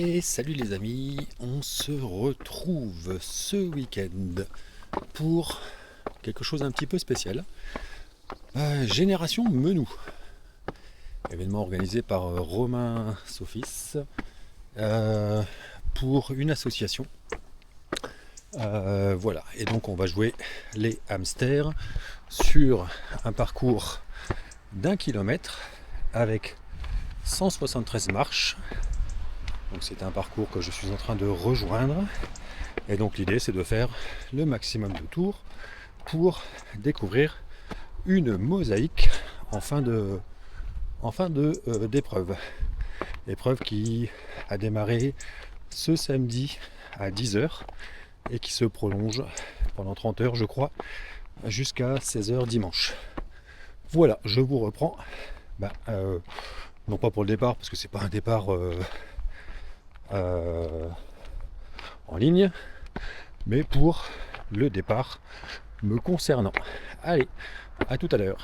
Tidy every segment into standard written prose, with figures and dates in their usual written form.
Et salut les amis, on se retrouve ce week-end pour quelque chose d'un petit peu spécial. Génération Menou, événement organisé par Romain Sofis pour une association. Voilà, et donc on va jouer les hamsters sur un parcours d'1 kilomètre avec 173 marches. Donc c'est un parcours que je suis en train de rejoindre. Et donc l'idée c'est de faire le maximum de tours pour découvrir une mosaïque en fin d'épreuve. Épreuve qui a démarré ce samedi à 10h et qui se prolonge pendant 30 heures je crois jusqu'à 16h dimanche. Voilà, je vous reprends. Non pas pour le départ parce que c'est pas un départ en ligne, mais pour le départ me concernant. Allez, à tout à l'heure.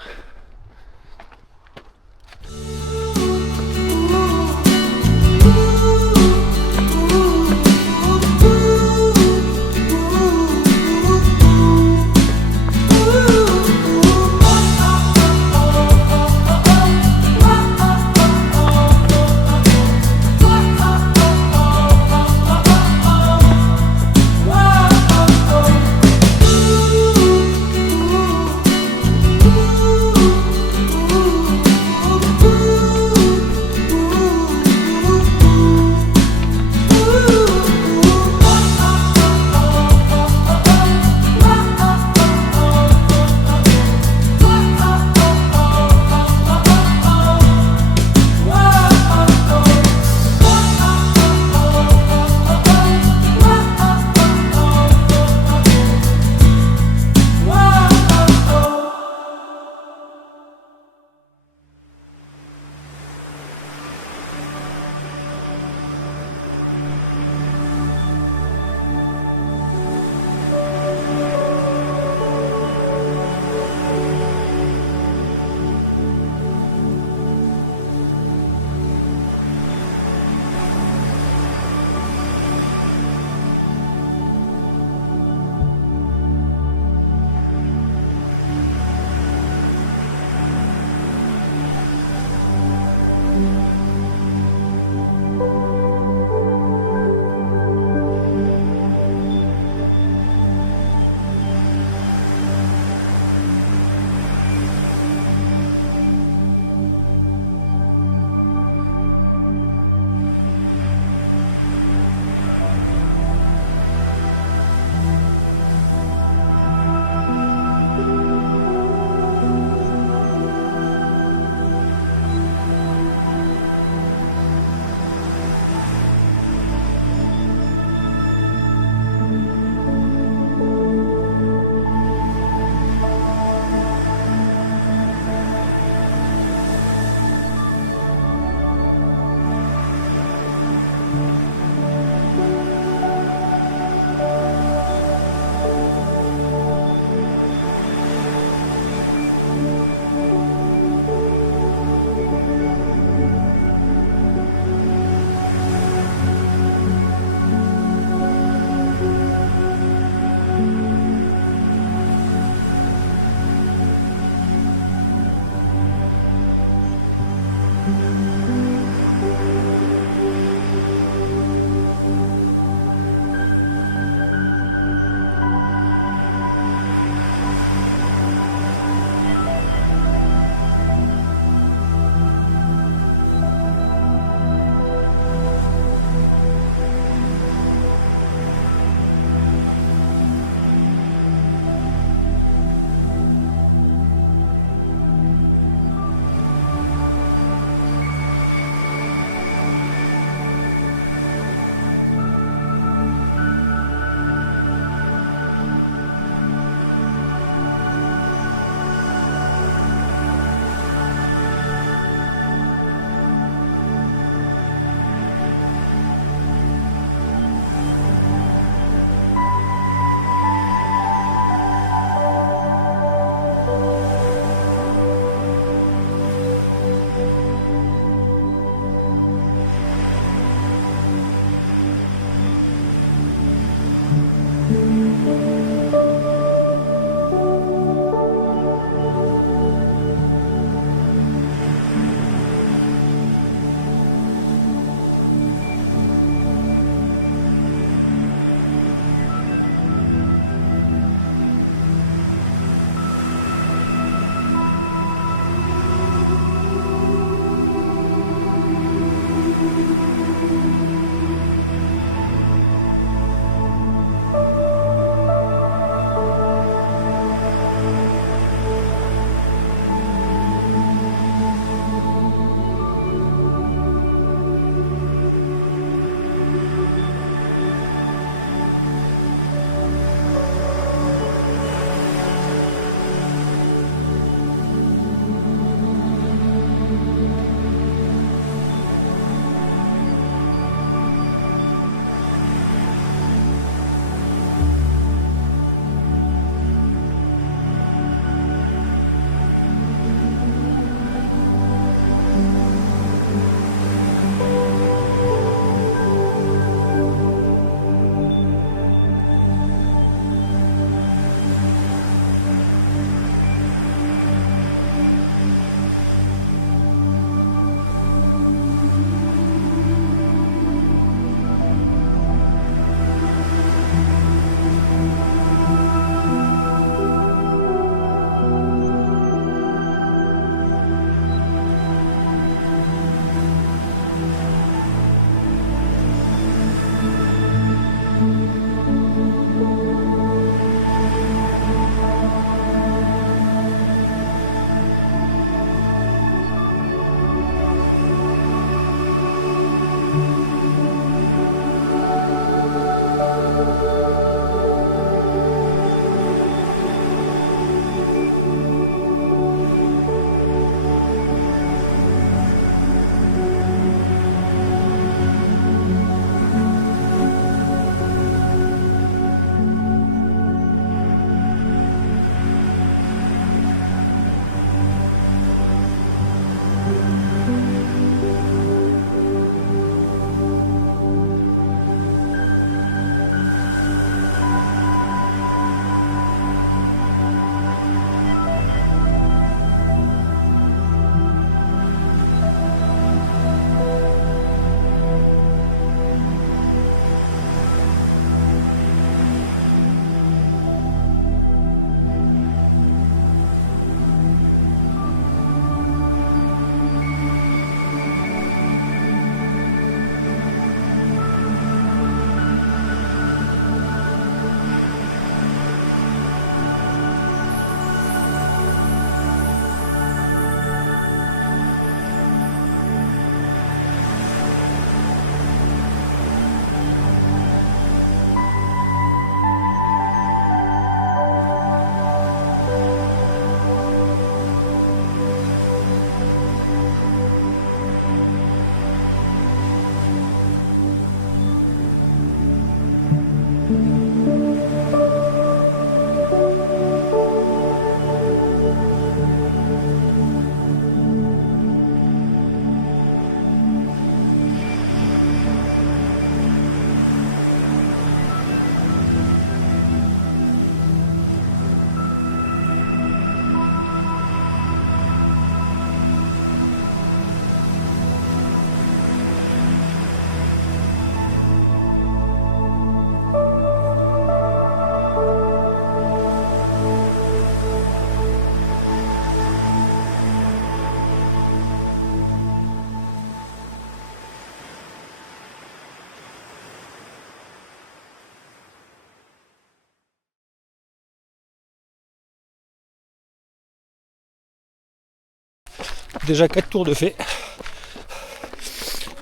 déjà 4 tours de fait.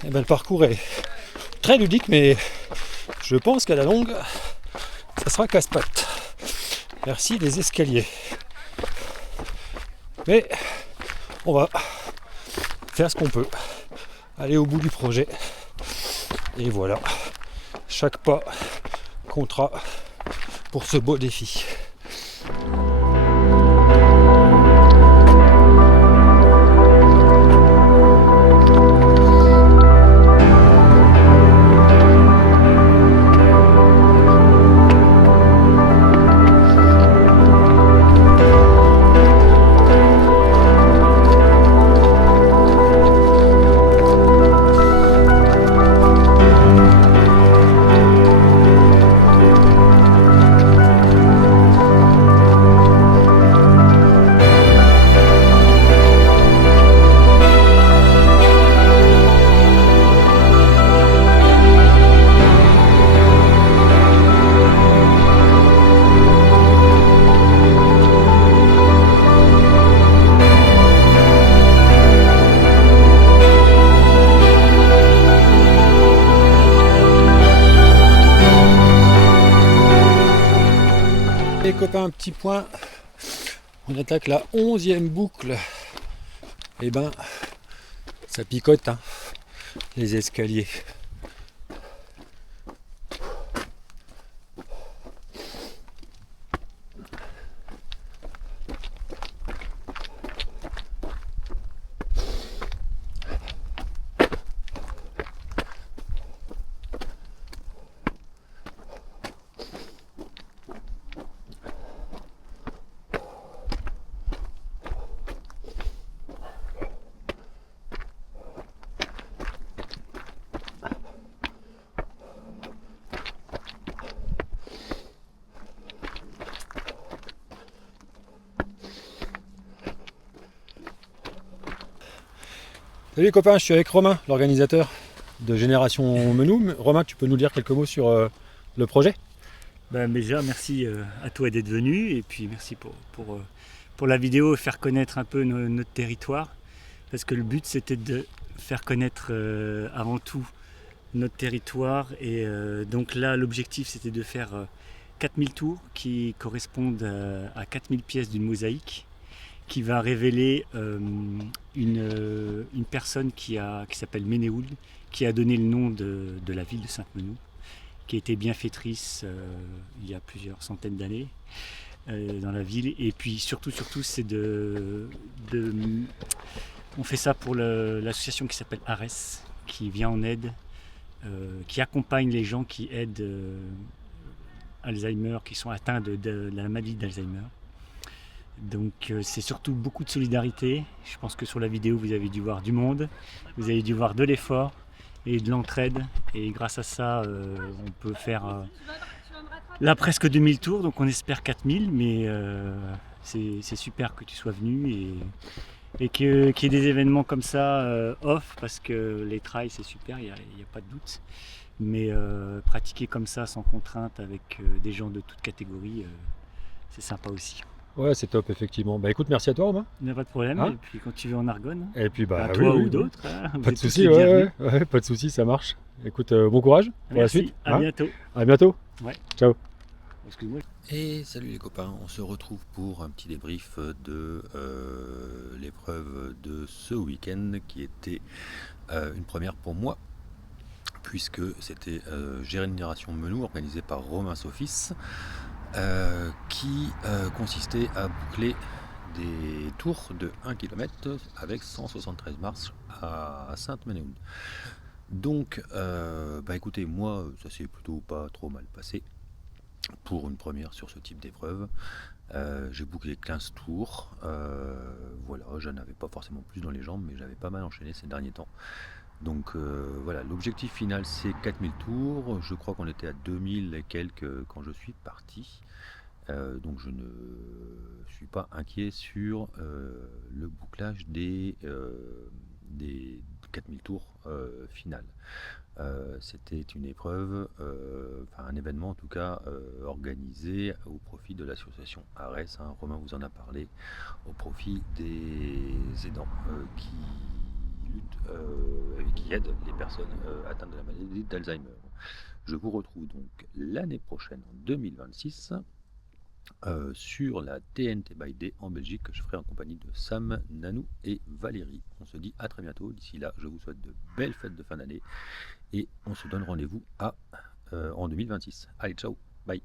Et ben, le parcours est très ludique, mais je pense qu'à la longue, ça sera casse-pattes. Merci les escaliers. Mais on va faire ce qu'on peut, aller au bout du projet. Et voilà, chaque pas comptera pour ce beau défi. Les copains, un petit point, on attaque la 11e boucle. Et ben, ça picote, hein, les escaliers. Salut les copains, je suis avec Romain, l'organisateur de Génération Menou. Romain, tu peux nous dire quelques mots sur le projet? Déjà, merci à toi d'être venu et puis merci pour la vidéo et faire connaître un peu notre territoire. Parce que le but, c'était de faire connaître avant tout notre territoire. Et donc là, l'objectif, c'était de faire 4000 tours qui correspondent à 4000 pièces d'une mosaïque qui va révéler une personne qui s'appelle Ménéhould, qui a donné le nom de la ville de Sainte-Menou, qui a été bienfaitrice il y a plusieurs centaines d'années dans la ville. Et puis surtout c'est on fait ça pour l'association qui s'appelle ARES, qui vient en aide, qui accompagne les gens qui aident Alzheimer, qui sont atteints de la maladie d'Alzheimer. Donc c'est surtout beaucoup de solidarité. Je pense que sur la vidéo vous avez dû voir du monde, vous avez dû voir de l'effort et de l'entraide, et grâce à ça on peut faire là presque 2000 tours, donc on espère 4000, mais c'est super que tu sois venu et qu'il y ait des événements comme ça off, parce que les trails c'est super, il n'y a pas de doute, mais pratiquer comme ça sans contrainte avec des gens de toutes catégories, c'est sympa aussi. Ouais, c'est top, effectivement. Bah écoute, merci à toi, Romain. Il n'y a pas de problème, Hein? Et puis quand tu veux en Argonne, Et puis bah, toi oui, ou d'autres, vous pas de êtes tous soucis, les bienvenus. ouais, pas de soucis, ça marche. Écoute, bon courage pour la Merci, suite. à bientôt. À bientôt. Ouais. Ciao. Excuse-moi. Et salut les copains, on se retrouve pour un petit débrief de l'épreuve de ce week-end qui était une première pour moi, puisque c'était Génération Menou organisé par Romain Sofis, qui consistait à boucler des tours de 1 km avec 173 marches à Sainte-Menehould. Donc, écoutez, moi, ça s'est plutôt pas trop mal passé pour une première sur ce type d'épreuve. J'ai bouclé 15 tours, voilà, j'en avais pas forcément plus dans les jambes, mais j'avais pas mal enchaîné ces derniers temps. Donc voilà, l'objectif final c'est 4000 tours, je crois qu'on était à 2000 et quelques quand je suis parti. Donc je ne suis pas inquiet sur le bouclage des 4000 tours final. C'était une épreuve, un événement en tout cas organisé au profit de l'association ARES, hein, Romain vous en a parlé, au profit des aidants qui luttent et qui aident les personnes atteintes de la maladie d'Alzheimer. Je vous retrouve donc l'année prochaine, en 2026, sur la TNT by Day en Belgique, que je ferai en compagnie de Sam, Nanou et Valérie. On se dit à très bientôt. D'ici là, je vous souhaite de belles fêtes de fin d'année et on se donne rendez-vous en 2026. Allez, ciao, bye.